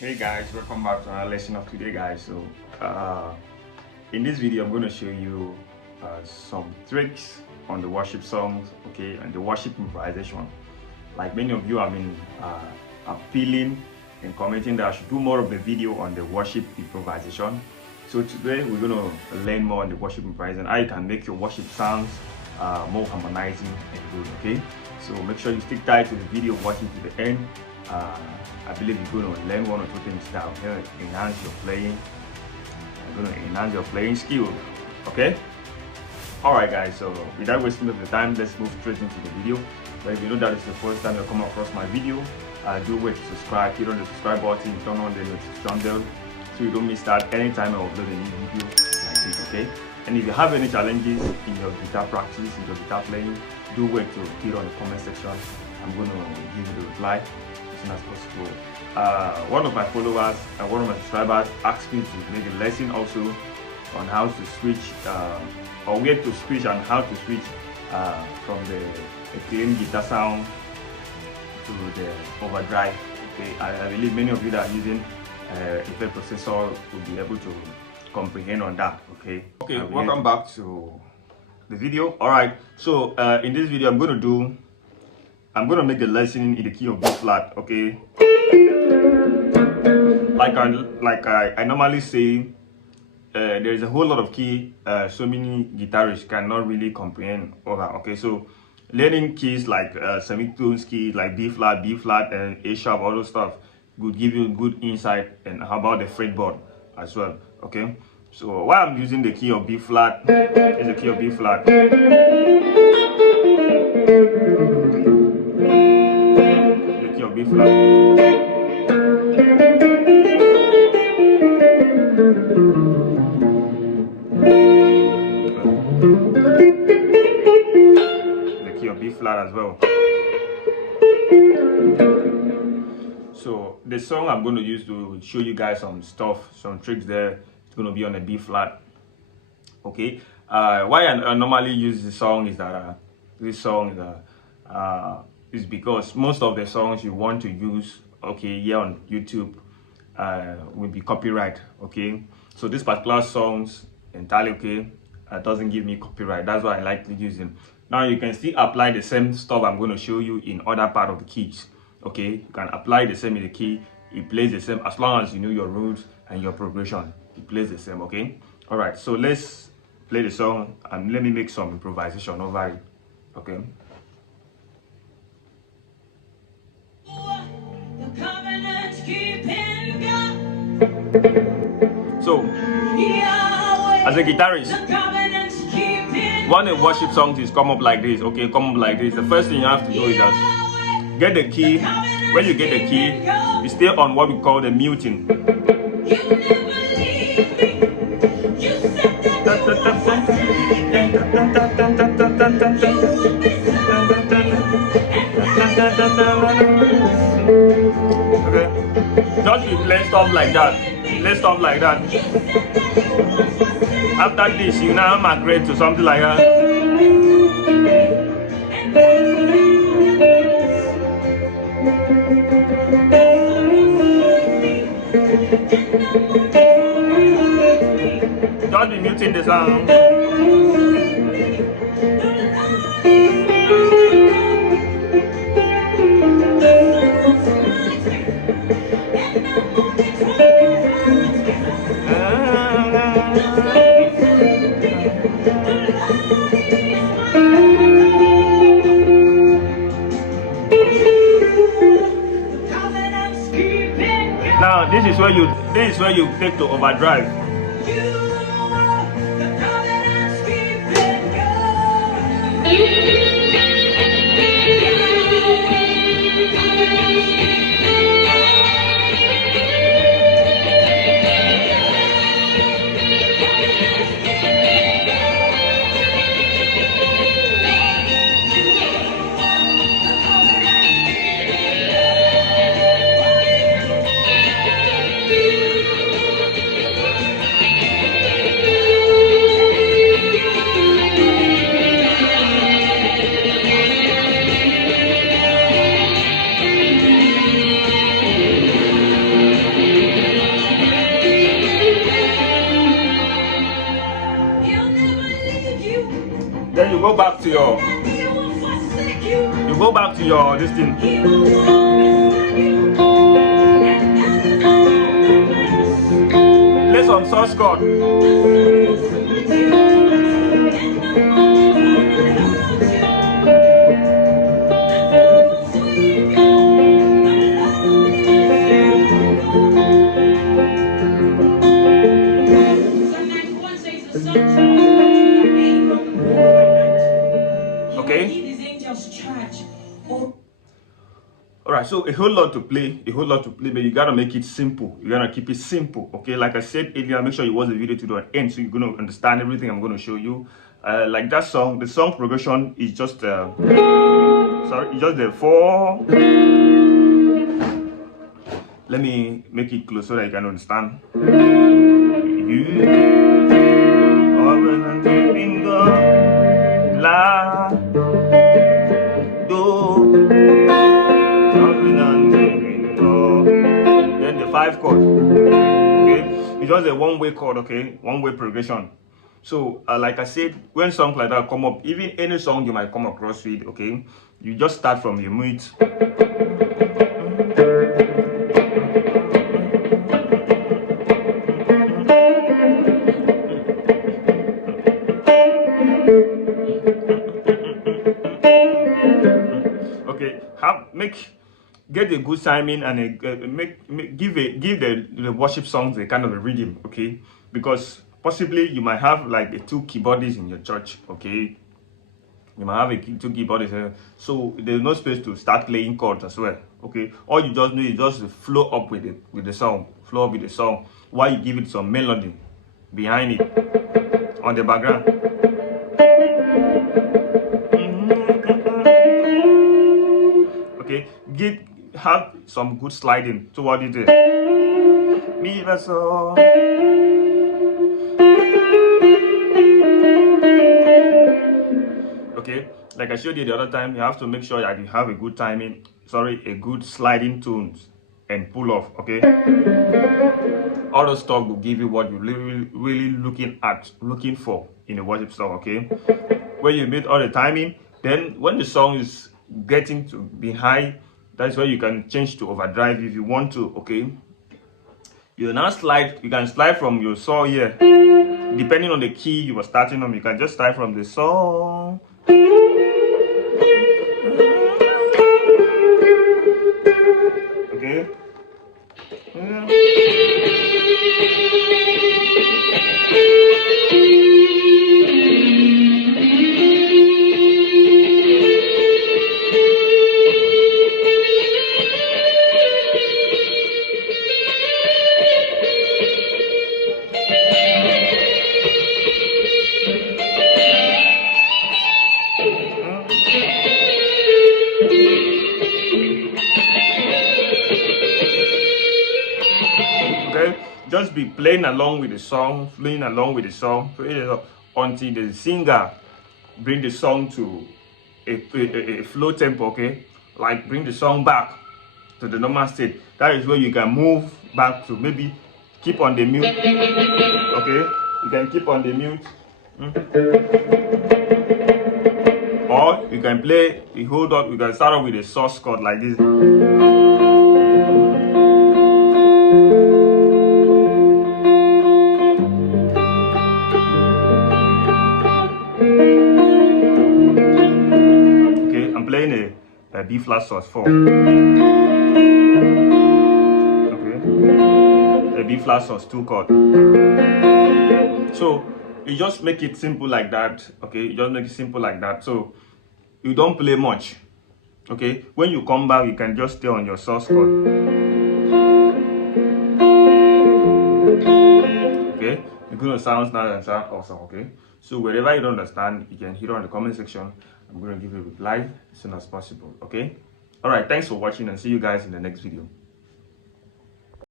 Hey guys, welcome back to our lesson of today, guys. So in this video I'm going to show you some tricks on the worship songs, okay, and the worship improvisation. Like many of you have been appealing and commenting that I should do more of the video on the worship improvisation. So today we're going to learn more on the worship improvisation, how you can make your worship sounds more harmonizing and good, okay. So make sure you stick tight to the video, watching to the end. I believe you're going to learn one or two things that are going to enhance your playing. You're going to enhance your playing skill. Okay? Alright guys, so without wasting of the time, let's move straight into the video. But if you know that it's the first time you come across my video, do wait to subscribe, hit on the subscribe button, turn on the notification bell so you don't miss out anytime I upload a new video like this, okay? And if you have any challenges in your guitar practice, in your guitar playing, do wait to hit on the comment section. I'm going to give you the reply as soon as possible. One of my followers and one of my subscribers asked me to make a lesson also on how to switch or where to switch and how to switch from the clean guitar sound to the overdrive. Okay, I believe many of you that are using effect processor will be able to comprehend on that. Okay, welcome back to the video. All right, so in this video I'm going to make the lesson in the key of B flat, okay? Like I normally say, there is a whole lot of key so many guitarists cannot really comprehend over, okay? So learning keys like semitones keys like B flat, and A sharp, all those stuff would give you good insight. And how about the fretboard as well, okay? So why I'm using the key of B flat is the key of B flat. B flat. The key of B flat as well. So the song I'm going to use to show you guys some stuff, some tricks there, it's going to be on a B flat. Okay. Why I normally use the song is that this song is because most of the songs you want to use, okay, here on YouTube will be copyright, okay? So this particular songs entirely, okay, doesn't give me copyright. That's why I like to use them. Now you can still apply the same stuff I'm going to show you in other part of the keys, okay? You can apply the same in the key. It plays the same as long as you know your rules and your progression. It plays the same, okay? All right, so let's play the song and let me make some improvisation over it, okay? So, as a guitarist, when a worship song is come up like this, okay, come up like this, the first thing you have to do is that get the key. When you get the key, you stay on what we call the muting. Okay, just be playing stuff like that. Play stuff like that. After this, you now migrate to something like that. Just be muting the sound. Now this is where you take to overdrive. go back to your this thing. Play some source chord. Alright, so a whole lot to play, but you gotta make it simple. You gotta keep it simple, okay? Like I said earlier, make sure you watch the video to the end so you're gonna understand everything I'm gonna show you. Like that song, the song progression is just it's just the 4. Let me make it close so that you can understand. La, do, then the 5 chord. Okay, it's just a one-way chord. Okay, one-way progression. So like I said, when songs like that come up, even any song you might come across with, okay, you just start from your mute. Okay, get a good timing and give the worship songs a kind of a rhythm, okay? Because possibly you might have like the 2 keyboardists in your church, okay? You might have 2 keyboardists, so there's no space to start playing chords as well, okay? All you just do is just flow up with the song, while you give it some melody behind it on the background. Okay, have some good sliding. So what do you do? Mi fa sol. Okay, like I showed you the other time, you have to make sure that you have a good timing. A good sliding tunes and pull off. Okay, all those stuff will give you what you're really looking for in a worship song. Okay, when you meet all the timing, then when the song is getting to be high, that's where you can change to overdrive if you want to. Okay, you can slide from your saw here, depending on the key you were starting on. You can just start from the saw. Okay. Just be playing along with the song, until the singer bring the song to a flow tempo. Okay, like bring the song back to the normal state. That is where you can move back to maybe keep on the mute. Okay, you can keep on the mute, or you can play the hold up. You can start off with a source chord like this. Playing a B flat sus 4. Okay, a B flat sus 2 chord. So you just make it simple like that. Okay, you just make it simple like that. So you don't play much. Okay, when you come back, you can just stay on your source chord. Okay, it's gonna sound nice and sound awesome. Okay, so wherever you don't understand, you can hit on the comment section. I'm going to give you a reply as soon as possible. Okay, all right, thanks for watching and see you guys in the next video.